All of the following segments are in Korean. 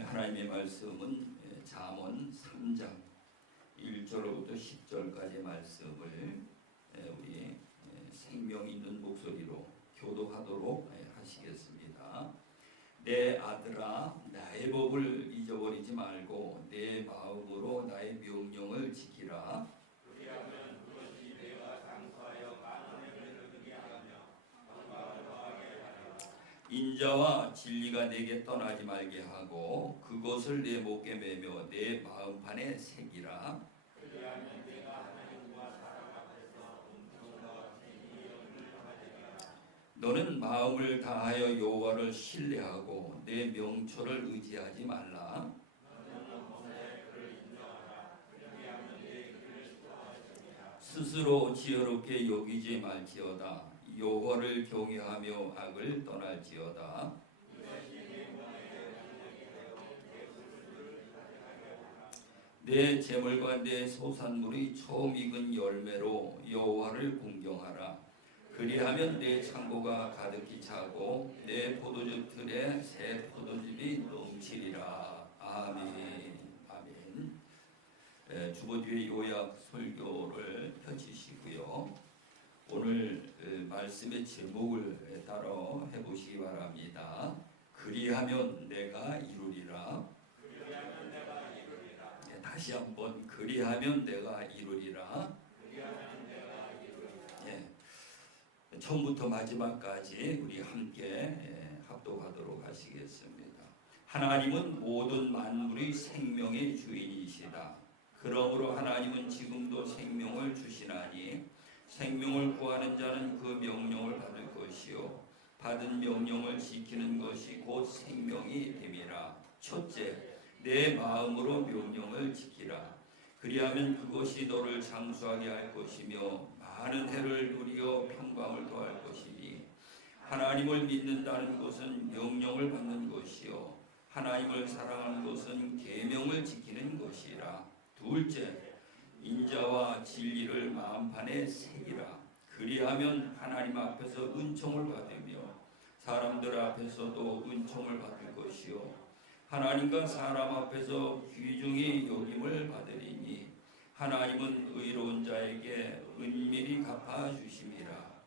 하나님의 말씀은 잠언 3장 1절로부터 10절까지의 말씀을 우리 생명 있는 목소리로 교독하도록 하시겠습니다. 내 아들아, 나의 법을 잊어버리지 말고 내 마음으로 나의 명령을 지키라. 그리하면 그것이 내가 장수하여 많은 행위를 얻게 하며 평강을 더하게 하리라. 인자와 진리가 내게 떠나지 말게 하고 그것을 내 목에 매며 내 마음판에 새기라. 그리하면 내가 하나님과 사람 앞에서 은총과 진리를 가지리라. 너는 마음을 다하여 여호와를 신뢰하고 내 명초를 의지하지 말라. 너는 범사에 그를 인정하라. 그리하면 내 길을 수고하시리라. 스스로 지혜롭게 여기지 말지어다. 여호와를 경외하며 악을 떠날지어다. 이것이 내 몸에 능력이 되고 내 술수를 가져가게 하라. 내 재물과 내 소산물이 처음 익은 열매로 여호와를 공경하라. 그리하면 내 창고가 가득히 차고 내 포도주 틀에 새 포도즙이 넘치리라. 아멘. 아멘. 주보 뒤에 요약 설교를 펼치시고요. 오늘 말씀의 제목을 따라 해보시기 바랍니다. 그리하면 내가 이루리라. 그리하면 내가 이루리라. 다시 한번 그리하면 내가 이루리라. 그리하면 내가 이루리라. 처음부터 마지막까지 우리 함께 합독하도록 하시겠습니다. 하나님은 모든 만물의 생명의 주인이시다. 그러므로 하나님은 지금도 생명을 주시나니 생명을 구하는 자는 그 명령을 받을 것이요 받은 명령을 지키는 것이 곧 생명이 됨이라. 첫째, 내 마음으로 명령을 지키라. 그리하면 그것이 너를 장수하게 할 것이며 많은 해를 누리어 평강을 더할 것이니 하나님을 믿는다는 것은 명령을 받는 것이요 하나님을 사랑하는 것은 계명을 지키는 것이라. 둘째, 인자와 진리를 마음판에 새기라. 그리하면 하나님 앞에서 은총을 받으며 사람들 앞에서도 은총을 받을 것이요 하나님과 사람 앞에서 귀중히 여김을 받으리니 하나님은 의로운 자에게 은밀히 갚아주심이라.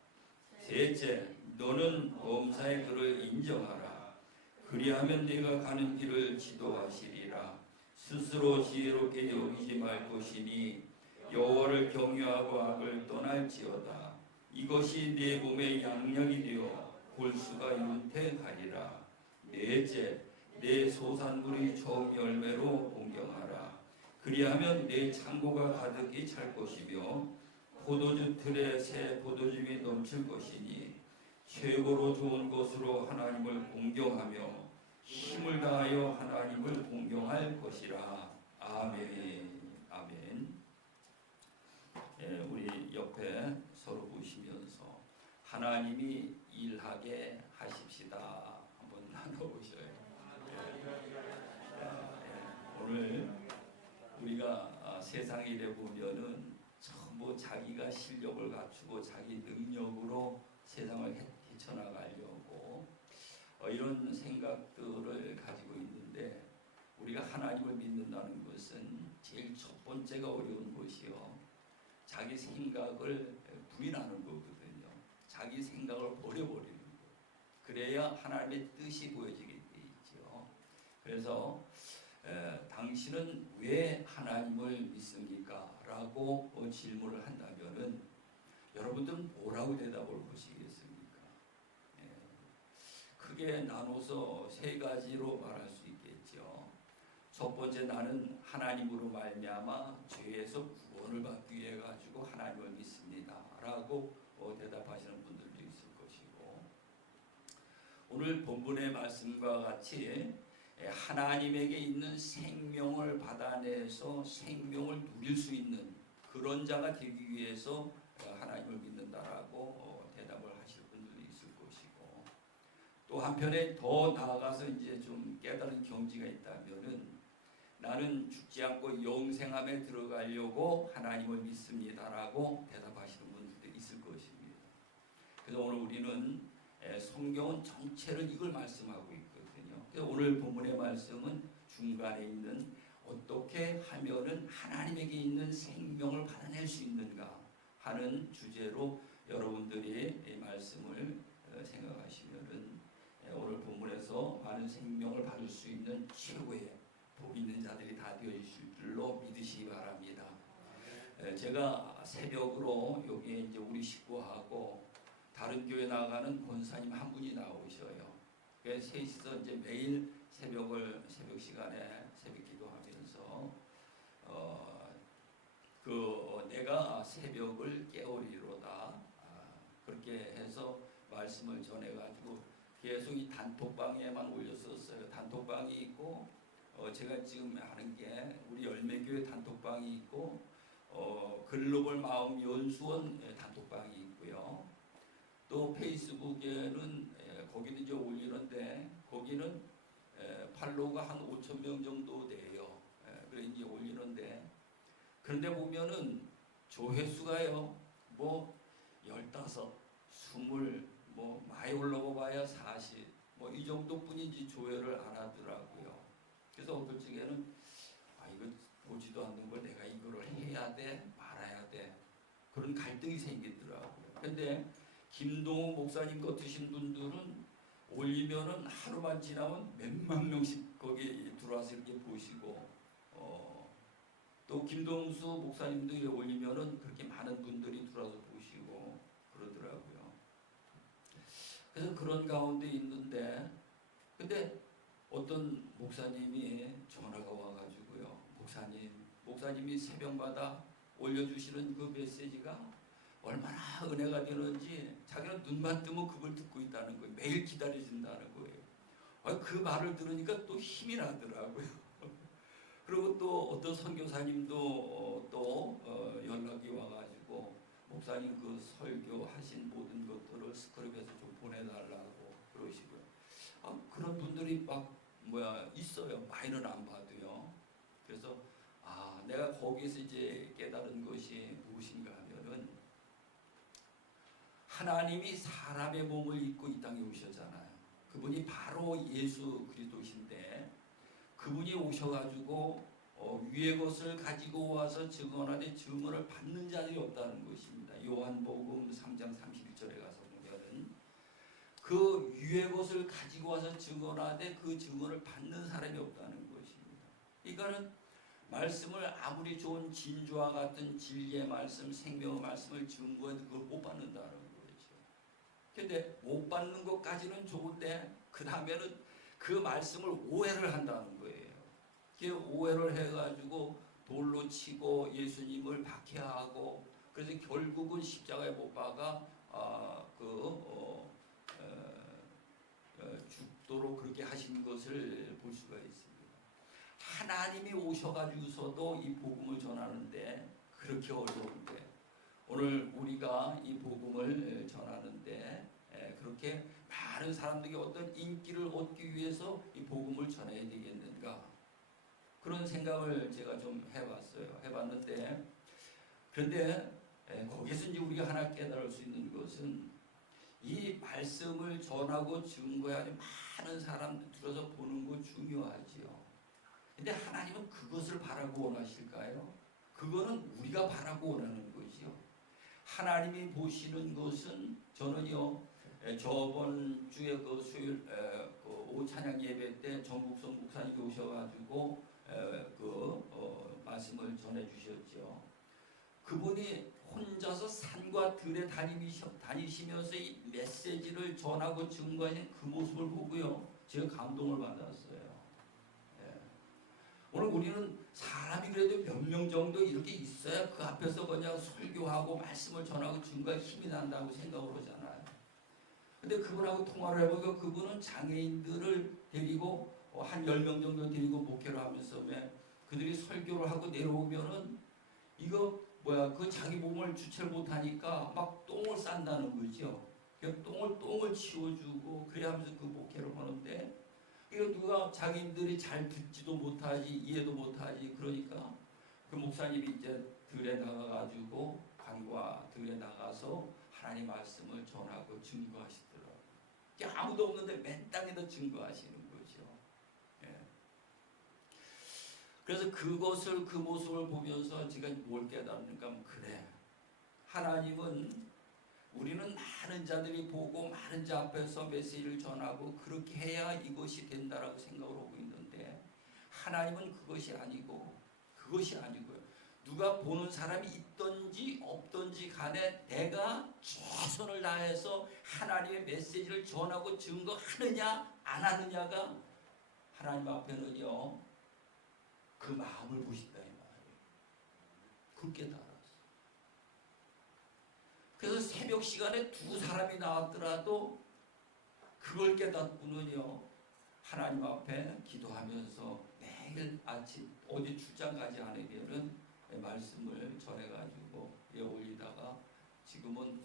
셋째, 너는 범사의 그를 인정하라. 그리하면 네가 가는 길을 지도하시리라. 스스로 지혜롭게 여기지 말 것이니 여호와를 경외하고 악을 떠날지어다. 이것이 네 몸의 양력이 되어 골수가 윤택하리라. 넷째, 내 소산물이 처음 열매로 공경하라. 그리하면 내 창고가 가득히 찰 것이며 포도주 틀에 새 포도즙이 넘칠 것이니 최고로 좋은 것으로 하나님을 공경하며 힘을 다하여 하나님을 공경할 것이라. 아멘. 아멘. 우리 옆에 서로 보시면서 하나님이 일하게 하십시다. 한번 나눠보셔요. 오늘 우리가 세상 일에 보면은 전부 자기가 실력을 갖추고 자기 능력으로 세상을 헤쳐나가려고 이런 생각들을 가지고 있는데 우리가 하나님을 믿는다는 것은 제일 첫 번째가 어려운 것이요 자기 생각을 부인하는 거거든요. 자기 생각을 버려버리는 거. 그래야 하나님의 뜻이 보여지게 돼 있죠. 그래서 당신은 왜 하나님을 믿습니까? 라고 질문을 한다면은 여러분들은 뭐라고 대답을 하시겠습니까? 크게 나눠서 세 가지로 말할 수 있겠죠. 첫 번째, 나는 하나님으로 말미암아 죄에서 구원을 받기 위해 가지고 하나님을 믿습니다. 라고 대답하시는 분들도 있을 것이고, 오늘 본문의 말씀과 같이 하나님에게 있는 생명을 받아내서 생명을 누릴 수 있는 그런 자가 되기 위해서 하나님을 믿는다라고 대답을 하실 분들도 있을 것이고, 또 한편에 더 나아가서 이제 좀 깨달은 경지가 있다면은 나는 죽지 않고 영생함에 들어가려고 하나님을 믿습니다라고 대답하시는 분들도 있을 것입니다. 그래서 오늘 우리는 성경은 전체를 이걸 말씀하고 있거든요. 그래서 오늘 본문의 말씀은 중간에 있는 어떻게 하면은 하나님에게 있는 생명을 받아낼 수 있는가 하는 주제로 여러분들이 이 말씀을 생각하시면은 오늘 본문에서 많은 생명을 받을 수 있는 최고의 복 있는 자들이 다 되어주실 줄로 믿으시기 바랍니다. 제가 새벽으로 여기 이제 우리 식구하고 다른 교회 나가는 권사님 한 분이 나오셔요. 그래서 셋이서 이제 매일 새벽 시간에 새벽 기도하면서 내가 새벽을 깨우리로다 그렇게 해서 말씀을 전해가지고 계속 이 단톡방에만 올렸었어요. 단톡방이 있고 제가 지금 하는 게 우리 열매교회 단톡방이 있고 글로벌 마음 연수원 단톡방이 있고요. 또 페이스북에는 거기도 이제 올리는데 거기는 팔로우가 한 5,000명 정도 돼요. 그래 이제 올리는데 그런데 보면은 조회수가요 뭐 15, 20 뭐 많이 올라가 봐야 40 뭐 이 정도뿐이지 조회를 안 하더라고요. 그래서 어떨 적에는 이거 보지도 않는 걸 내가 이거를 해야 돼 말아야 돼 그런 갈등이 생기더라고요. 근데 김동호 목사님 같으신 분들은 올리면은 하루만 지나면 몇만 명씩 거기 들어와서 이렇게 보시고 또 김동수 목사님도 올리면은 그렇게 많은 분들이 들어와서 보시고 그러더라고요. 그래서 그런 가운데 있는데 근데 어떤 목사님이 전화가 와가지고요. 목사님이 새벽마다 올려주시는 그 메시지가 얼마나 은혜가 되는지 자기는 눈만 뜨면 그걸 듣고 있다는 거예요. 매일 기다려진다는 거예요. 그 말을 들으니까 또 힘이 나더라고요. 그리고 또 어떤 선교사님도 또 연락이 와가지고 목사님 그 설교하신 모든 것들을 스크립에서 좀 보내달라고 그러시고요. 그런 분들이 막 있어요. 많이는 안 봐도요. 그래서 내가 거기서 이제 깨달은 것이 무엇인가 하면은 하나님이 사람의 몸을 입고 이 땅에 오셨잖아요. 그분이 바로 예수 그리스도신데 그분이 오셔가지고 위의 것을 가지고 와서 증언하되 증언을 받는 자들이 없다는 것입니다. 요한복음 3장 31절에 가서 보면은 그 위의 것을 가지고 와서 증언하되 그 증언을 받는 사람이 없다는 것입니다. 그러니까는 말씀을 아무리 좋은 진주와 같은 진리의 말씀, 생명의 말씀을 증거해도 그걸 못 받는다는 거죠. 근데 못 받는 것까지는 좋은데 그 다음에는 그 말씀을 오해를 한다는 거예요. 그 오해를 해가지고 돌로 치고 예수님을 박해하고 그래서 결국은 십자가에 못 박아 죽도록 그렇게 하신 것을 볼 수가 있습니다. 하나님이 오셔가지고서도 이 복음을 전하는데 그렇게 어려운데 오늘 우리가 이 복음을 전하는데 그렇게 많은 사람들이 어떤 인기를 얻기 위해서 이 복음을 전해야 되겠는가 그런 생각을 제가 좀 해봤는데 그런데 거기서 이제 우리가 하나 깨달을 수 있는 것은 이 말씀을 전하고 증거해야 많은 사람들 들어서 보는 거 중요하지요. 근데 하나님은 그것을 바라고 원하실까요? 그거는 우리가 바라고 원하는 거지요. 하나님이 보시는 것은 저는요 저번 주에 그 수요일 오후 찬양 예배 때 정국성 목사님이 오셔가지고 말씀을 전해주셨죠. 그분이 혼자서 산과 들에 다니시면서 이 메시지를 전하고 증거하신 그 모습을 보고요 제가 감동을 받았어요. 오늘 우리는 사람이 그래도 몇 명 정도 이렇게 있어야 그 앞에서 그냥 설교하고 말씀을 전하고 증거에 힘이 난다고 생각을 하잖아요. 근데 그분하고 통화를 해보니까 그분은 장애인들을 데리고 한 10명 정도 데리고 목회를 하면서 그들이 설교를 하고 내려오면은 그 자기 몸을 주체를 못하니까 막 똥을 싼다는 거죠. 똥을 치워주고 그래야 하면서 그 목회를 하는데 이거 누가 장인들이 잘 듣지도 못하지 이해도 못하지 그러니까 그 목사님이 이제 들에 나가가지고 관과 들에 나가서 하나님 말씀을 전하고 증거하시더라고요. 아무도 없는데 맨 땅에다 증거하시는 거죠. 그래서 그것을 그 모습을 보면서 제가 뭘 깨달으니까 그래. 하나님은 우리는 많은 자들이 보고 많은 자 앞에서 메시지를 전하고 그렇게 해야 이것이 된다라고 생각을 하고 있는데 하나님은 그것이 아니고요. 누가 보는 사람이 있든지 없든지 간에 내가 최선을 다해서 하나님의 메시지를 전하고 증거하느냐 안 하느냐가 하나님 앞에는요 그 마음을 보신다 이 말이에요. 그렇게 따라서. 그래서 새벽 시간에 두 사람이 나왔더라도 그걸 깨닫고는요 하나님 앞에 기도하면서 매일 아침 어디 출장 가지 않으면은 말씀을 전해가지고 올리다가 지금은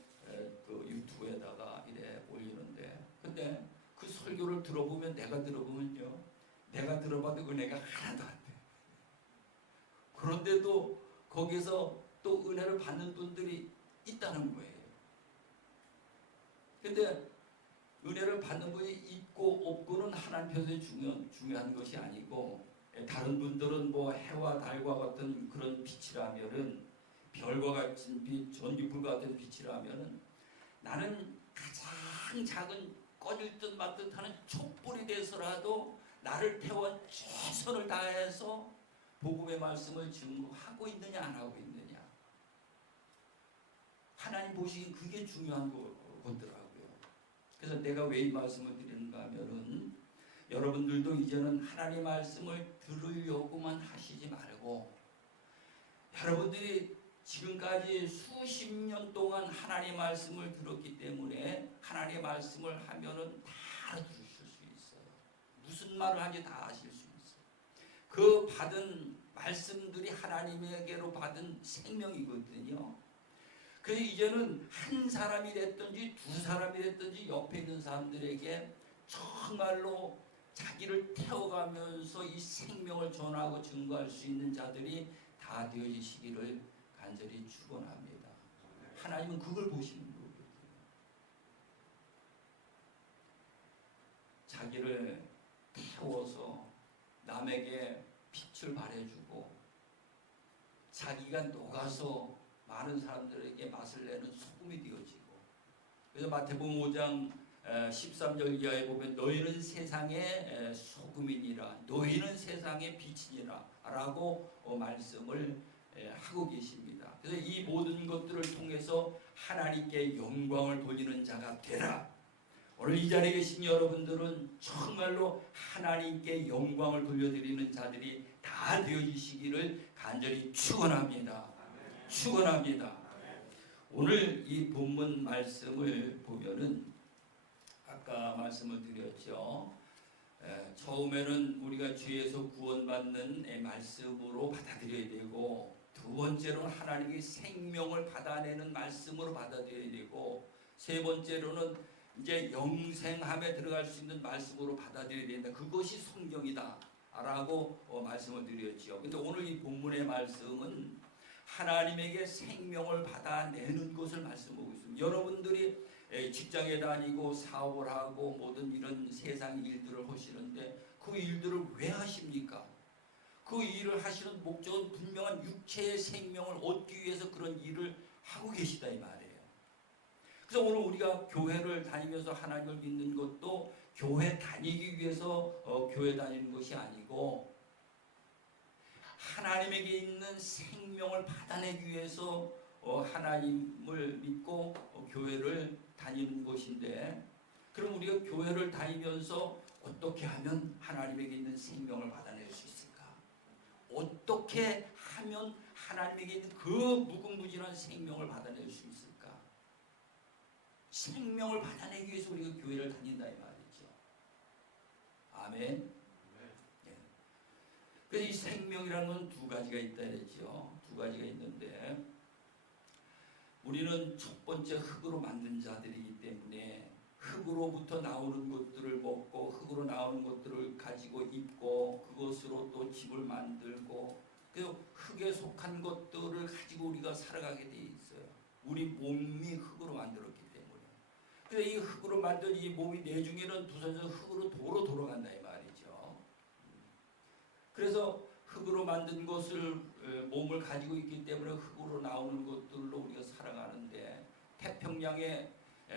그 유튜브에다가 이래 올리는데 근데 그 설교를 들어보면 내가 들어보면요 내가 들어봐도 그 은혜가 하나도 안 돼. 그런데도 거기서 또 은혜를 받는 분들이 있다는 거예요. 근데 은혜를 받는 분이 있고 없고는 하나님 편에 중요한 것이 아니고 다른 분들은 뭐 해와 달과 같은 그런 빛이라면은 별과 같은 빛, 전기불 같은 빛이라면은 나는 가장 작은 꺼질 듯 말듯 하는 촛불이 돼서라도 나를 태워 최선을 다해서 복음의 말씀을 증거하고 있느냐 안 하고 있느냐. 하나님 보시기엔 그게 중요한 거더라고요. 그래서 내가 왜 이 말씀을 드리는가 하면은 여러분들도 이제는 하나님의 말씀을 들으려고만 하시지 말고 여러분들이 지금까지 수십 년 동안 하나님의 말씀을 들었기 때문에 하나님의 말씀을 하면은 다 알아들으실 수 있어요. 무슨 말을 하는지 다 아실 수 있어요. 그 받은 말씀들이 하나님에게로 받은 생명이거든요. 그래서 이제는 한 사람이 됐든지 두 사람이 됐든지 옆에 있는 사람들에게 정말로 자기를 태워가면서 이 생명을 전하고 증거할 수 있는 자들이 다 되어지시기를 간절히 축원합니다. 하나님은 그걸 보시는 거거든요. 자기를 태워서 남에게 빛을 발해주고 자기가 녹아서 많은 사람들에게 맛을 내는 소금이 되어지고 그래서 마태복음 5장 13절 이하에 보면 너희는 세상의 소금이니라 너희는 세상의 빛이니라 라고 말씀을 하고 계십니다. 그래서 이 모든 것들을 통해서 하나님께 영광을 돌리는 자가 되라. 오늘 이 자리에 계신 여러분들은 정말로 하나님께 영광을 돌려드리는 자들이 다 되어지시기를 간절히 축원합니다. 축원합니다. 오늘 이 본문 말씀을 보면은 아까 말씀을 드렸죠. 처음에는 우리가 죄에서 구원받는 말씀으로 받아들여야 되고 두 번째로는 하나님의 생명을 받아내는 말씀으로 받아들여야 되고 세 번째로는 이제 영생함에 들어갈 수 있는 말씀으로 받아들여야 된다. 그것이 성경이다 라고 말씀을 드렸죠. 근데 오늘 이 본문의 말씀은 하나님에게 생명을 받아내는 것을 말씀하고 있습니다. 여러분들이 직장에 다니고 사업을 하고 모든 이런 세상 일들을 하시는데 그 일들을 왜 하십니까? 그 일을 하시는 목적은 분명한 육체의 생명을 얻기 위해서 그런 일을 하고 계시다 이 말이에요. 그래서 오늘 우리가 교회를 다니면서 하나님을 믿는 것도 교회 다니기 위해서 교회 다니는 것이 아니고 하나님에게 있는 생명을 받아내기 위해서 하나님을 믿고 교회를 다니는 것인데 그럼 우리가 교회를 다니면서 어떻게 하면 하나님에게 있는 생명을 받아낼 수 있을까? 어떻게 하면 하나님에게 있는 그 무궁무진한 생명을 받아낼 수 있을까? 생명을 받아내기 위해서 우리가 교회를 다닌다 이 말이죠. 아멘. 그래서 이 생명이라는 건 두 가지가 있다 그랬죠. 두 가지가 있는데 우리는 첫 번째 흙으로 만든 자들이기 때문에 흙으로부터 나오는 것들을 먹고 흙으로 나오는 것들을 가지고 입고 그것으로 또 집을 만들고 그 흙에 속한 것들을 가지고 우리가 살아가게 돼 있어요. 우리 몸이 흙으로 만들었기 때문에. 그래서 이 흙으로 만든 이 몸이 내중에는 부서져서 흙으로 도로 돌아간다 이 말이죠. 그래서 흙으로 만든 것을 몸을 가지고 있기 때문에 흙으로 나오는 것들로 우리가 살아가는데 태평양에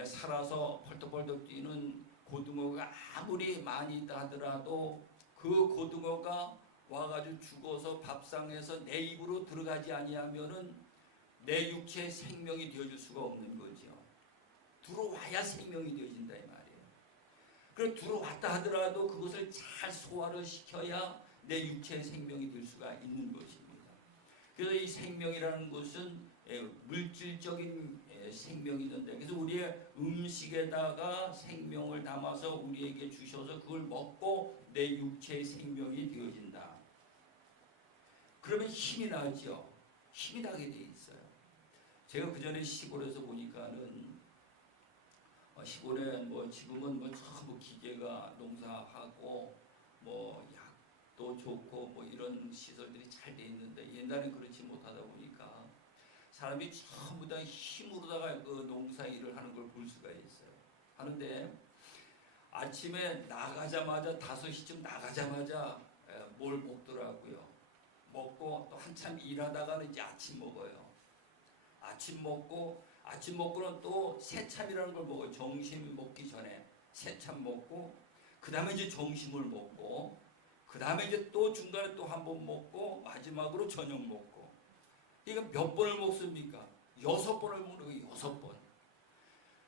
살아서 벌떡벌떡 뛰는 고등어가 아무리 많이 있다 하더라도 그 고등어가 와가지고 죽어서 밥상에서 내 입으로 들어가지 아니하면은 내 육체의 생명이 되어줄 수가 없는 거죠. 들어와야 생명이 되어진다 이 말이에요. 그래 들어왔다 하더라도 그것을 잘 소화를 시켜야 내 육체의 생명이 될 수가 있는 것입니다. 그래서 이 생명이라는 것은 물질적인 생명이 있는데, 그래서 우리의 음식에다가 생명을 담아서 우리에게 주셔서 그걸 먹고 내 육체의 생명이 되어진다. 그러면 힘이 나죠. 힘이 나게 돼 있어요. 제가 그 전에 시골에서 보니까는 시골에 뭐 지금은 뭐 전부 기계가 농사하고 뭐 약도 좋고 뭐 이런 시설들이 잘 돼 있는데 옛날엔 그렇지 못하다 보니까 사람이 전부 다 힘으로다가 그 농사 일을 하는 걸 볼 수가 있어요. 하는데 아침에 나가자마자 5시쯤 나가자마자 뭘 먹더라고요. 먹고 또 한참 일하다가는 이제 아침 먹어요. 아침 먹고는 또 새참이라는 걸 먹어요. 점심 먹기 전에 새참 먹고 그 다음에 이제 점심을 먹고 그 다음에 이제 또 중간에 또 한 번 먹고 마지막으로 저녁 먹고. 이거 몇 번을 먹습니까? 6번을 먹는 거예요. 6번.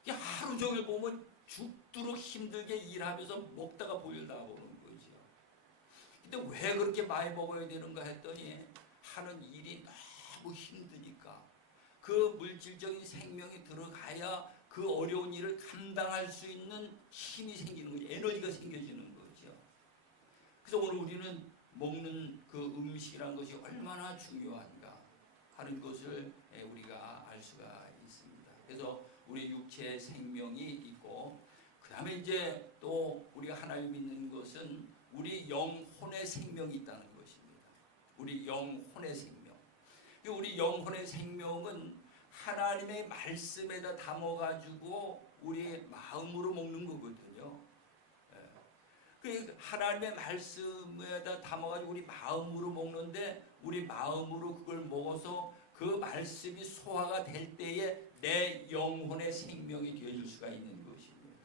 이게 하루 종일 보면 죽도록 힘들게 일하면서 먹다가 보일다 보는 거죠. 근데 왜 그렇게 많이 먹어야 되는가 했더니 하는 일이 너무 힘드니까 그 물질적인 생명이 들어가야 그 어려운 일을 감당할 수 있는 힘이 생기는 거죠. 에너지가 생겨지는 거죠. 그래서 오늘 우리는 먹는 그 음식이라는 것이 얼마나 중요한가 하는 것을 우리가 알 수가 있습니다. 그래서 우리 육체의 생명이 있고 그 다음에 이제 또 우리가 하나님 믿는 것은 우리 영혼의 생명이 있다는 것입니다. 우리 영혼의 생명. 우리 영혼의 생명은 하나님의 말씀에다 담아가지고 우리의 마음으로 먹는 거거든요. 그 하나님의 말씀에다 담아가지고 우리 마음으로 먹는데 우리 마음으로 그걸 먹어서 그 말씀이 소화가 될 때에 내 영혼의 생명이 되어줄 수가 있는 것입니다.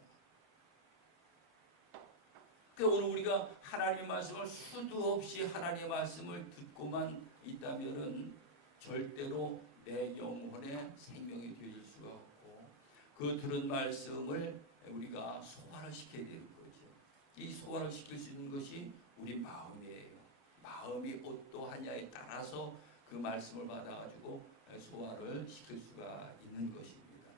그래서 오늘 우리가 하나님의 말씀을 수도 없이 하나님의 말씀을 듣고만 있다면은 절대로 내 영혼의 생명이 되어질 수가 없고 그 들은 말씀을 우리가 소화를 시켜야 되는 거죠. 이 소화를 시킬 수 있는 것이 우리 마음이에요. 마음이 어떠하냐에 따라서 그 말씀을 받아가지고 소화를 시킬 수가 있는 것입니다.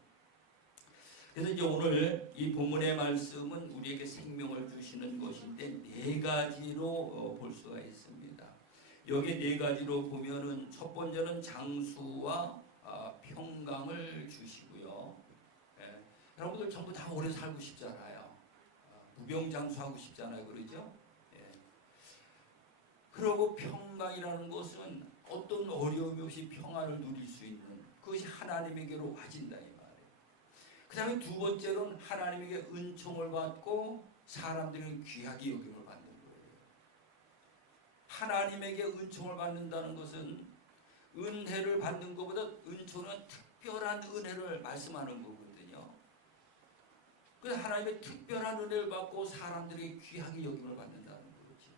그래서 이제 오늘 이 본문의 말씀은 우리에게 생명을 주시는 것인데 4가지로 볼 수가 있습니다. 여기 4가지로 보면은 첫 번째는 장수와 평강을 주시고요. 여러분들 전부 다 오래 살고 싶잖아요. 무병장수하고 싶잖아요. 그러죠? 그리고 평강이라는 것은 어떤 어려움이 없이 평안을 누릴 수 있는 그것이 하나님에게로 와진다 이 말이에요. 그 다음에 두 번째로는 하나님에게 은총을 받고 사람들은 귀하게 여김을 받는 거예요. 하나님에게 은총을 받는다는 것은 은혜를 받는 것보다 은총은 특별한 은혜를 말씀하는 거거든요. 그래서 하나님의 특별한 은혜를 받고 사람들이 귀하게 여김을 받는다는 거죠.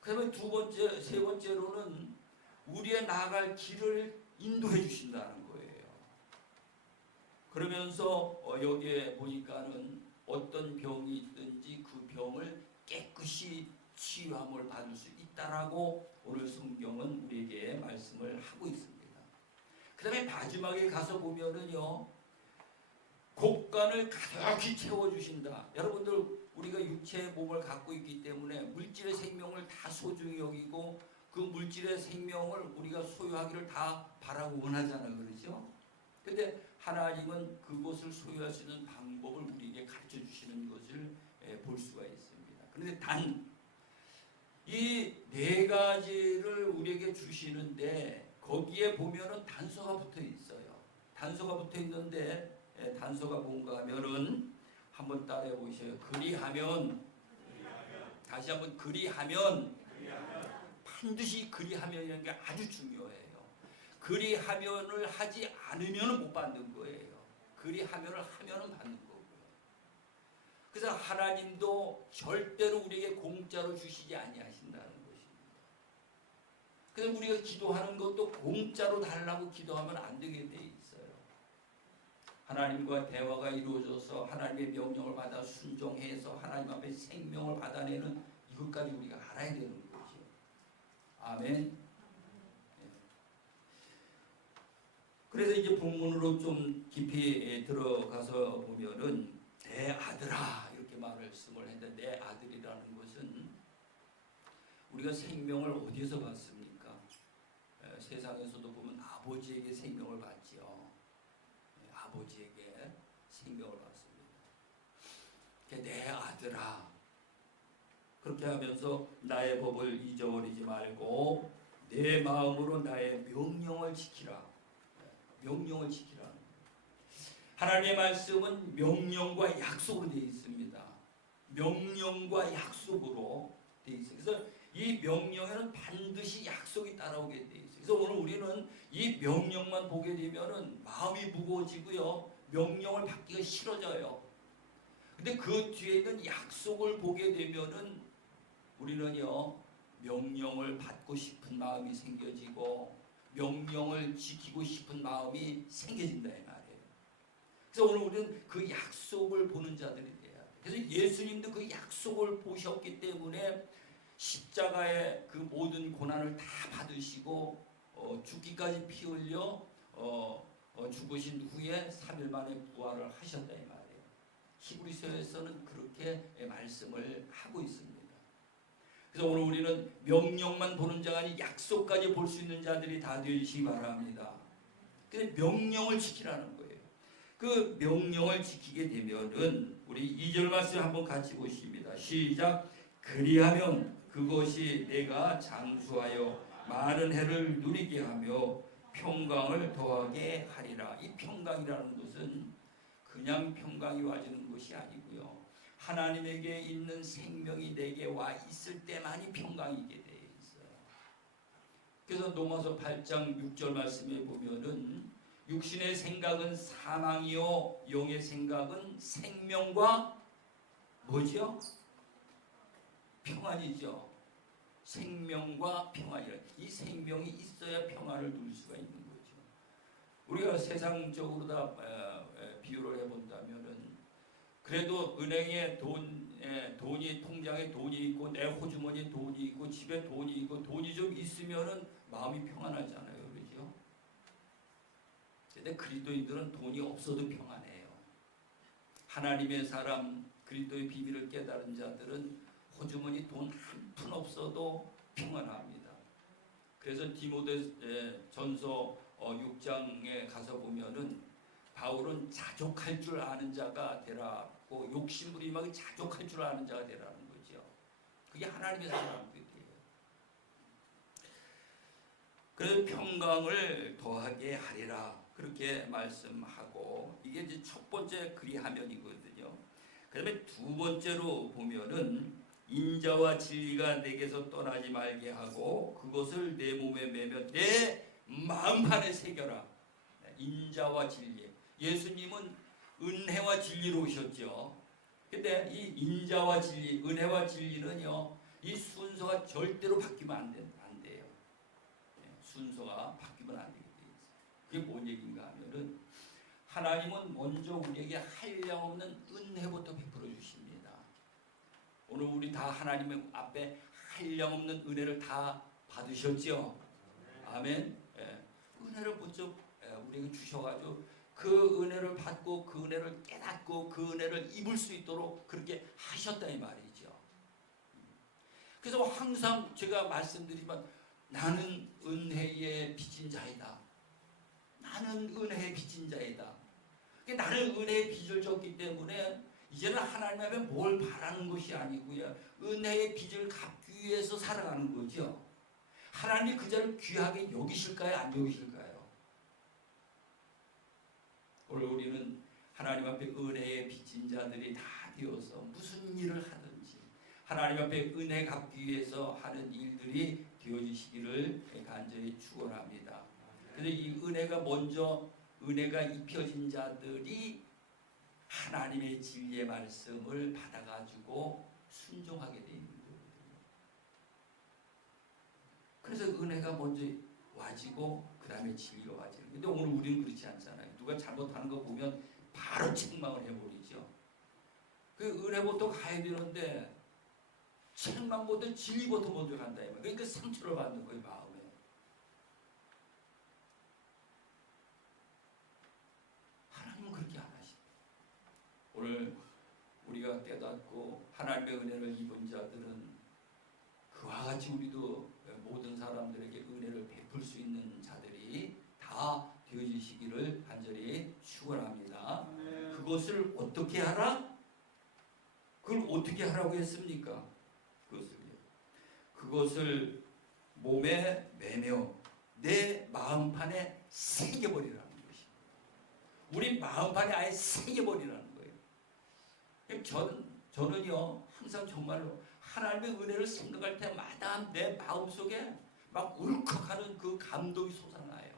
그다음에 두 번째, 세 번째로는 우리의 나아갈 길을 인도해 주신다는 거예요. 그러면서 여기에 보니까는 어떤 병이 있든지 그 병을 깨끗이 치유함을 받을 수 있다라고 오늘 성경은 우리에게 말씀을 하고 있습니다. 그 다음에 마지막에 가서 보면은요, 곡간을 가득히 채워주신다. 여러분들 우리가 육체의 몸을 갖고 있기 때문에 물질의 생명을 다 소중히 여기고 그 물질의 생명을 우리가 소유하기를 다 바라고 원하잖아요. 그렇죠? 근데 하나님은 그것을 소유할 수 있는 방법을 우리에게 가르쳐 주시는 것을 볼 수가 있습니다. 그런데 단 이 4가지를 우리에게 주시는데 거기에 보면은 단서가 붙어 있어요. 단서가 붙어 있는데 단서가 뭔가 하면은 한번 따라해 보세요. 그리하면 다시 한번 그리하면 반드시 그리하면이라는 게 아주 중요해요. 그리하면을 하지 않으면 못 받는 거예요. 그리하면을 하면은 받는 거고요. 그래서 하나님도 절대로 우리에게 공짜로 주시지 아니하신다는 것입니다. 그래서 우리가 기도하는 것도 공짜로 달라고 기도하면 안 되게 돼 있어요. 하나님과 대화가 이루어져서 하나님의 명령을 받아 순종해서 하나님 앞에 생명을 받아내는 이것까지 우리가 알아야 되는 거죠. 아멘. 그래서 이제 본문으로 좀 깊이 들어가서 보면은 내 아들아 이렇게 말씀을 했는데 내 아들이라는 것은 우리가 생명을 어디에서 받습니까? 세상에서도 보면 아버지에게 생명을 받지요. 아버지에게 생명을 받습니다. 내 아들아 그렇게 하면서 나의 법을 잊어버리지 말고 내 마음으로 나의 명령을 지키라. 명령을 지키라. 하나님의 말씀은 명령과 약속으로 되어 있습니다. 명령과 약속으로 되어 있어요. 그래서 이 명령에는 반드시 약속이 따라오게 되어 있어요. 그래서 오늘 우리는 이 명령만 보게 되면은 마음이 무거워지고요. 명령을 받기가 싫어져요. 근데 그 뒤에 있는 약속을 보게 되면은 우리는요, 명령을 받고 싶은 마음이 생겨지고 명령을 지키고 싶은 마음이 생겨진다 이 말이에요. 그래서 오늘 우리는 그 약속을 보는 자들이 돼야 돼요. 그래서 예수님도 그 약속을 보셨기 때문에 십자가의 그 모든 고난을 다 받으시고 죽기까지 피 흘려 죽으신 후에 3일 만에 부활을 하셨다 이 말이에요. 히브리서에서는 그렇게 말씀을 하고 있습니다. 그래서 오늘 우리는 명령만 보는 자가 아니 약속까지 볼 수 있는 자들이 다 되시기 바랍니다. 근데 명령을 지키라는 거예요. 그 명령을 지키게 되면은 우리 2절 말씀 한번 같이 보십니다. 시작. 그리하면 그것이 내가 장수하여 많은 해를 누리게 하며 평강을 더하게 하리라. 이 평강이라는 것은 그냥 평강이 와주는 것이 아니고요. 하나님에게 있는 생명이 내게 와 있을 때만이 평강이 있게 되어 있어요. 그래서 로마서 8장 6절 말씀에 보면은 육신의 생각은 사망이요 영의 생각은 생명과 뭐죠? 평안이죠. 생명과 평안이라. 이 생명이 있어야 평안을 누릴 수가 있는 거죠. 우리가 세상적으로 다 비유를 해본다면은 그래도 은행에 돈이 통장에 돈이 있고 내 호주머니에 돈이 있고 집에 돈이 있고 돈이 좀 있으면은 마음이 평안하잖아요, 그렇죠? 근데 그리스도인들은 돈이 없어도 평안해요. 하나님의 사람 그리스도의 비밀을 깨달은 자들은 호주머니 돈 한 푼 없어도 평안합니다. 그래서 디모데 전서 6장에 가서 보면은 바울은 자족할 줄 아는 자가 되라고 욕심부리면 자족할 줄 아는 자가 되라는 거죠. 그게 하나님의 사람들이에요. 그래서 평강을 더하게 하리라 그렇게 말씀하고 이게 이제 첫 번째 그리하면이거든요. 그다음에 두 번째로 보면은 인자와 진리가 내게서 떠나지 말게 하고 그것을 내 몸에 매며 내 마음판에 새겨라. 인자와 진리. 예수님은 은혜와 진리로 오셨죠. 근데 이 인자와 진리, 은혜와 진리는요, 이 순서가 절대로 바뀌면 안 돼요. 순서가 바뀌면 안 되게 돼 있어요. 그게 뭔 얘기인가 하면은 하나님은 먼저 우리에게 한량없는 은혜부터 베풀어 주십니다. 오늘 우리 다 하나님 앞에 한량없는 은혜를 다 받으셨죠. 아멘. 은혜를 먼저 우리에게 주셔가지고 그 은혜를 받고 그 은혜를 깨닫고 그 은혜를 입을 수 있도록 그렇게 하셨다 이 말이죠. 그래서 항상 제가 말씀드리지만 나는 은혜의 빚진 자이다. 나는 은혜의 빚진 자이다. 나는 은혜의 빚을 졌기 때문에 이제는 하나님 앞에 뭘 바라는 것이 아니고요. 은혜의 빚을 갚기 위해서 살아가는 거죠. 하나님이 그 자를 귀하게 여기실까요? 안 여기실까요? 오늘 우리는 하나님 앞에 은혜의 빚진 자들이 다 되어서 무슨 일을 하든지 하나님 앞에 은혜 갚기 위해서 하는 일들이 되어지시기를 간절히 축원합니다. 그래서 이 은혜가 먼저 은혜가 입혀진 자들이 하나님의 진리의 말씀을 받아가지고 순종하게 되어 있는 거거든요. 그래서 은혜가 먼저 와지고 그 다음에 진리가 와지는. 근데 오늘 우리는 그렇지 않잖아요. 누가 잘못하는 거 보면 바로 책망을 해버리죠. 그 은혜부터 가야 되는데 책망보다 진리부터 먼저 간다. 그러니까 상처를 받는 거예요, 마음에. 하나님은 그렇게 안 하십니다. 오늘 우리가 깨닫고 하나님의 은혜를 입은 자들은 그와 같이 우리도 모든 사람들에게 은혜를 베풀 수 있는 자들이 다 되어지시기를 간절히 축원합니다. 그것을 어떻게 하라? 그걸 어떻게 하라고 했습니까? 그것을 몸에 매며 내 마음판에 새겨버리라는 것입니다. 우리 마음판에 아예 새겨버리라는 거예요. 저는요 항상 정말로 하나님의 은혜를 생각할 때마다 내 마음속에 막 울컥하는 그 감동이 솟아나요.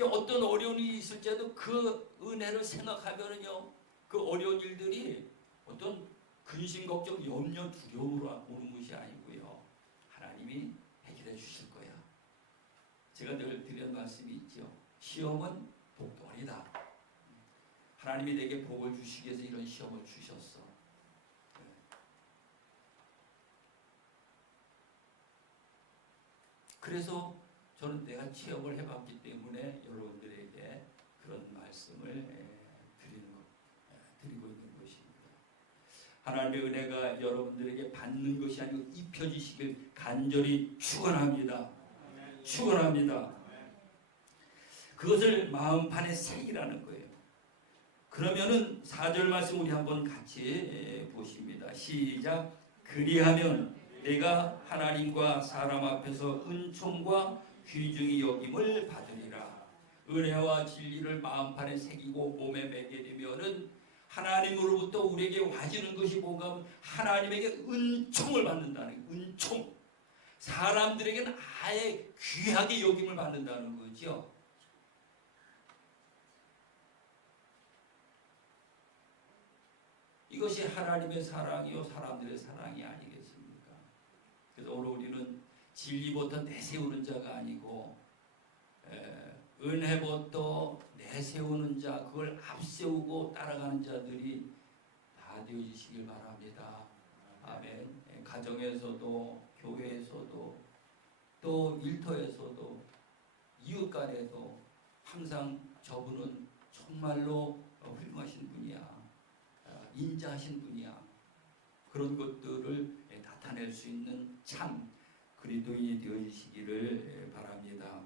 어떤 어려움이 있을 때도 그 은혜를 생각하면은요 그 어려운 일들이 어떤 근심, 걱정, 염려, 두려움으로 오는 것이 아니고요. 하나님이 해결해 주실 거야. 제가 늘 드리는 말씀이 있죠. 시험은 복덩어리다. 하나님이 내게 복을 주시기 위해서 이런 시험을 주셨어. 그래서 저는 내가 체험을 해봤기 때문에 여러분들에게 그런 말씀을 드리고 있는 것입니다. 하나님의 은혜가 여러분들에게 받는 것이 아니고 입혀지시길 간절히 축원합니다. 축원합니다. 그것을 마음판에 새기라는 거예요. 그러면은 4절 말씀 우리 한번 같이 보십니다. 시작. 그리하면 내가 하나님과 사람 앞에서 은총과 귀중히 여김을 받으리라. 은혜와 진리를 마음판에 새기고 몸에 매게 되면은 하나님으로부터 우리에게 와지는 것이 뭔가 하면 하나님에게 은총을 받는다는 거예요. 은총. 사람들에게는 아예 귀하게 여김을 받는다는 거죠. 이것이 하나님의 사랑이요 사람들의 사랑이 아니겠습니까? 그래서 오늘 우리는 진리부터 내세우는 자가 아니고 은혜부터 내세우는 자, 그걸 앞세우고 따라가는 자들이 다 되어지시길 바랍니다. 아멘. 가정에서도 교회에서도 또 일터에서도 이웃 간에도 항상 저분은 정말로 훌륭하신 분이야. 인자하신 분이야. 그런 것들을 나타낼 수 있는 참 그리스도인이 되어지시기를 바랍니다.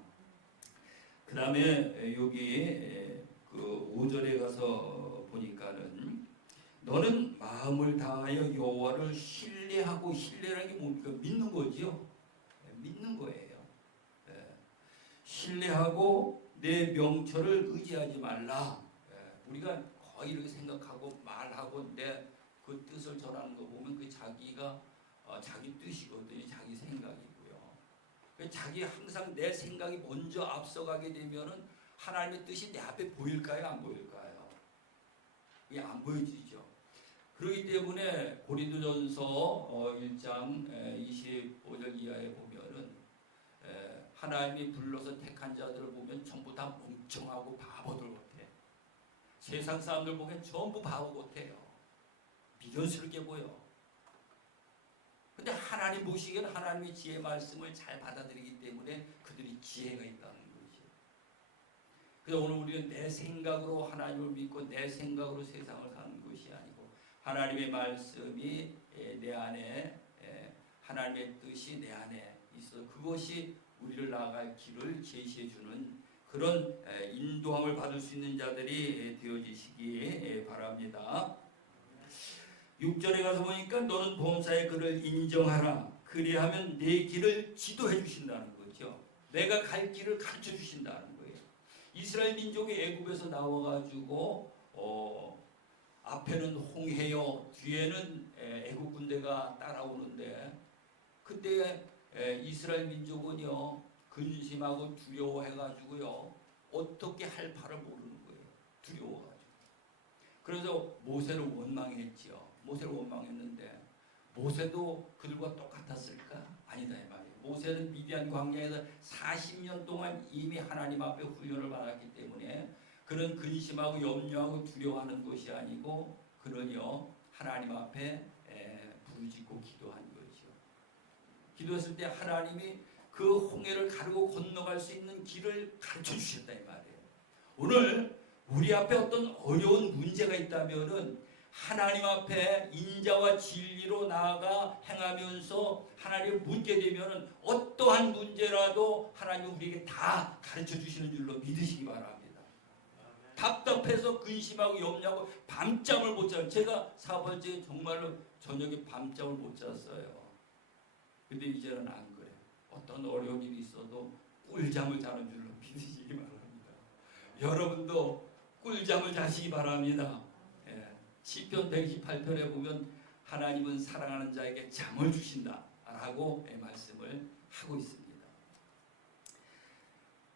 그 다음에 여기 그 5절에 가서 보니까는 너는 마음을 다하여 여호와를 신뢰하고, 신뢰라는 게 뭡니까? 믿는 거지요. 믿는 거예요. 신뢰하고 내 명철을 의지하지 말라. 우리가 거의 이렇게 생각하고 말하고 내 그 뜻을 전하는 거 보면 그 자기가 자기 뜻이거든요. 자기 생각이고요. 자기 항상 내 생각이 먼저 앞서가게 되면은 하나님의 뜻이 내 앞에 보일까요? 안 보일까요? 그게 안 보여지죠. 그렇기 때문에 고린도전서 1장 25절 이하에 보면은 하나님이 불러서 택한 자들을 보면 전부 다 멍청하고 바보들 같아. 세상 사람들 보면 전부 바보 같아요. 미련스럽게 보여. 근데 하나님 보시기에는 하나님의 지혜 말씀을 잘 받아들이기 때문에 그들이 지혜가 있다는 거죠. 그래서 오늘 우리는 내 생각으로 하나님을 믿고 내 생각으로 세상을 사는 것이 아니고 하나님의 말씀이 내 안에, 하나님의 뜻이 내 안에 있어 그것이 우리를 나아갈 길을 제시해주는 그런 인도함을 받을 수 있는 자들이 되어지시기 바랍니다. 6절에 가서 보니까 너는 범사의 그를 인정하라. 그리하면 내 길을 지도해 주신다는 거죠. 내가 갈 길을 가르쳐 주신다는 거예요. 이스라엘 민족이 애굽에서 나와가지고 앞에는 홍해요, 뒤에는 애국 군대가 따라오는데 그때 이스라엘 민족은요 근심하고 두려워해가지고요 어떻게 할 바를 모르는 거예요. 두려워가지고. 그래서 모세를 원망했지요. 모세를 원망했는데 모세도 그들과 똑같았을까? 아니다 이 말이에요. 모세는 미디안 광야에서 40년 동안 이미 하나님 앞에 훈련을 받았기 때문에 그는 근심하고 염려하고 두려워하는 것이 아니고 그는요 하나님 앞에 부르짖고 기도한 거죠. 기도했을 때 하나님이 그 홍해를 가르고 건너갈 수 있는 길을 가르쳐 주셨다 이 말이에요. 오늘 우리 앞에 어떤 어려운 문제가 있다면은 하나님 앞에 인자와 진리로 나아가 행하면서 하나님을 묻게 되면은 어떠한 문제라도 하나님은 우리에게 다 가르쳐 주시는 줄로 믿으시기 바랍니다. 답답해서 근심하고 염려하고 밤잠을 못 자요. 제가 4번째 정말로 저녁에 밤잠을 못 잤어요. 근데 이제는 안 그래요. 어떤 어려운 일이 있어도 꿀잠을 자는 줄로 믿으시기 바랍니다. 여러분도 꿀잠을 자시기 바랍니다. 시편 128편에 보면 하나님은 사랑하는 자에게 잠을 주신다라고 말씀을 하고 있습니다.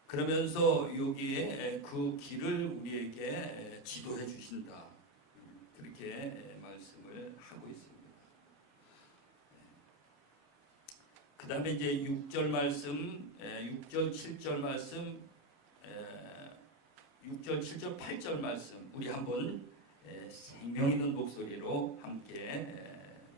그러면서 여기에 그 길을 우리에게 지도해 주신다. 그렇게 말씀을 하고 있습니다. 그 다음에 이제 6절 말씀, 6절, 7절 말씀, 6절, 7절, 8절 말씀 우리 한번 생명 있는 목소리로 함께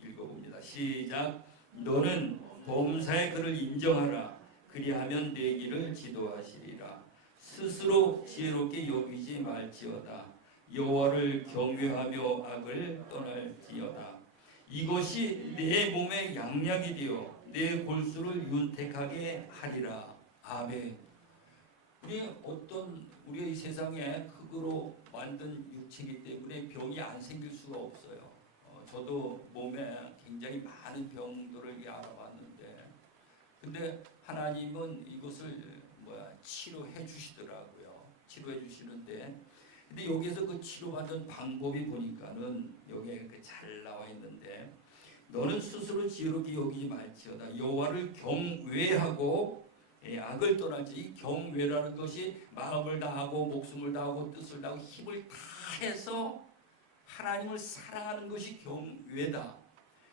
읽어봅니다. 시작. 너는 범사의 그를 인정하라. 그리하면 내 길을 지도하시리라. 스스로 지혜롭게 여기지 말지어다. 여호와를 경외하며 악을 떠날지어다. 이것이 내 몸의 양약이 되어 내 골수를 윤택하게 하리라. 아멘. 우리가 이 세상에 흙으로 만든 육체이기 때문에 병이 안 생길 수가 없어요. 저도 몸에 굉장히 많은 병들을 알아봤는데, 근데 하나님은 이것을 치료해 주시더라고요. 치료해 주시는데, 근데 여기에서 그 치료받는 방법이 보니까는 여기에 잘 나와 있는데, 너는 스스로 지혜롭게 여기지 말지어다. 여호와를 경외하고 악을 떠날지. 이 경외라는 것이 마음을 다하고 목숨을 다하고 뜻을 다하고 힘을 다해서 하나님을 사랑하는 것이 경외다.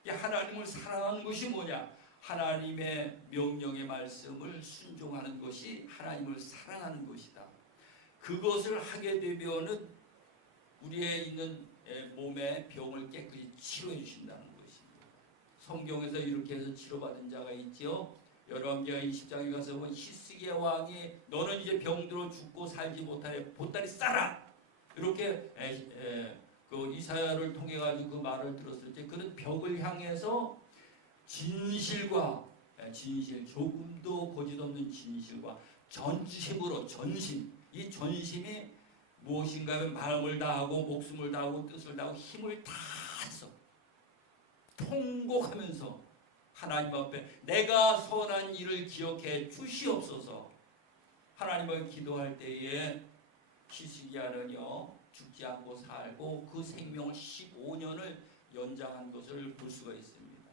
하나님을 사랑하는 것이 뭐냐? 하나님의 명령의 말씀을 순종하는 것이 하나님을 사랑하는 것이다. 그것을 하게 되면은 우리의 있는 몸의 병을 깨끗이 치료해 주신다는 것입니다. 성경에서 이렇게 해서 치료받은 자가 있지요. 열왕기하 20장에 가서 보면 히스기야 왕이 너는 이제 병들어 죽고 살지 못하여 보따리 싸라. 이렇게 그 이사야를 통해 가지고 그 말을 들었을 때 그는 벽을 향해서 진실과 진실, 조금도 거짓없는 진실과 전심으로 전심, 이 전심이 무엇인가 하면 마음을 다하고 목숨을 다하고 뜻을 다하고 힘을 다해서 통곡하면서 하나님 앞에 내가 선한 일을 기억해 주시옵소서. 하나님을 기도할 때에 히스기야는요 죽지 않고 살고 그 생명을 15년을 연장한 것을 볼 수가 있습니다.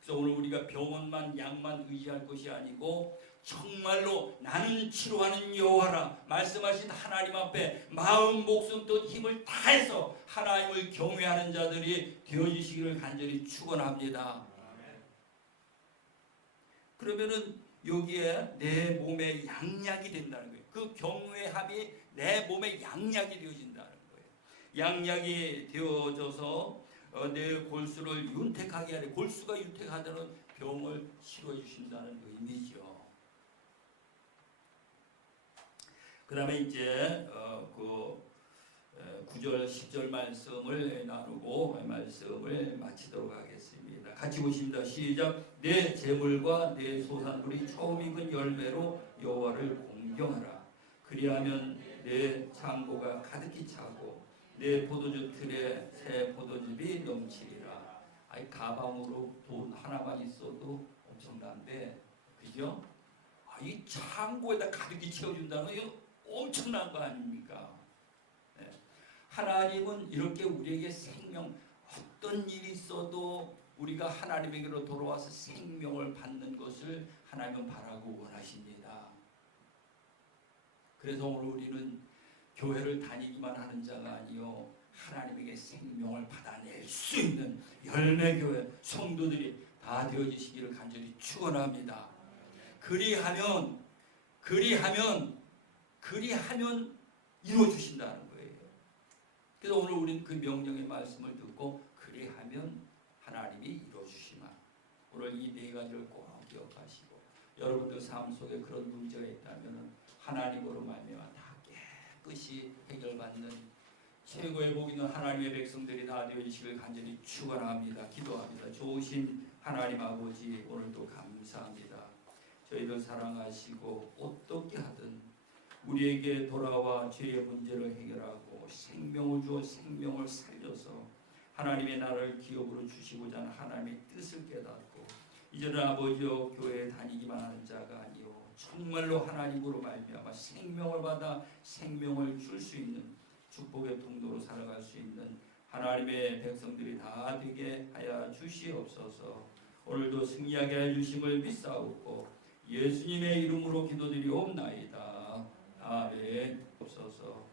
그래서 오늘 우리가 병원만 약만 의지할 것이 아니고 정말로 나는 치료하는 여호와라 말씀하신 하나님 앞에 마음 목숨 또 힘을 다해서 하나님을 경외하는 자들이 되어지시기를 간절히 축원합니다. 그러면은 여기에 내 몸의 양약이 된다는 거예요. 그 경외함이 내 몸의 양약이 되어진다는 거예요. 양약이 되어져서 내 골수를 윤택하게 하려, 골수가 윤택하다는 병을 치료해 주신다는 의미죠. 그 다음에 이제 9절 10절 말씀을 나누고 말씀을 마치도록 하겠습니다. 같이 보십니다. 시작. 내 재물과 내 소산물이 처음 익은 열매로 여호와를 공경하라. 그리하면 내 창고가 가득히 차고 내 포도주 틀에 새 포도즙이 넘치리라. 아이 가방으로 돈 하나만 있어도 엄청난데, 그죠? 이 창고에다 가득히 채워준다는 거 엄청난 거 아닙니까? 네. 하나님은 이렇게 우리에게 생명, 어떤 일이 있어도 우리가 하나님에게로 돌아와서 생명을 받는 것을 하나님은 바라고 원하십니다. 그래서 오늘 우리는 교회를 다니기만 하는 자가 아니요 하나님에게 생명을 받아낼 수 있는 열매교회 성도들이 다 되어지시기를 간절히 축원합니다. 그리하면 이루어주신다는 거예요. 그래서 오늘 우리는 그 명령의 말씀을 듣고 그리하면 하나님이 이루어주시마. 오늘 이 네 가지를 꼭 기억하시고 여러분들 삶 속에 그런 문제가 있다면 하나님으로 말미암아 다 깨끗이 해결받는 최고의 복 있는 하나님의 백성들이 다 되어지시길 간절히 축원합니다. 기도합니다. 좋으신 하나님 아버지 오늘도 감사합니다. 저희를 사랑하시고 어떻게 하든 우리에게 돌아와 죄의 문제를 해결하고 생명을 주어 생명을 살려서 하나님의 나라를 기업으로 주시고자 하는 하나님의 뜻을 깨닫고 이제는 아버지여 교회에 다니기만 하는 자가 아니요 정말로 하나님으로 말미암아 생명을 받아 생명을 줄 수 있는 축복의 통로로 살아갈 수 있는 하나님의 백성들이 다 되게 하여 주시옵소서. 오늘도 승리하게 해 주심을 믿사옵고 예수님의 이름으로 기도드리옵나이다. 아멘. 없어서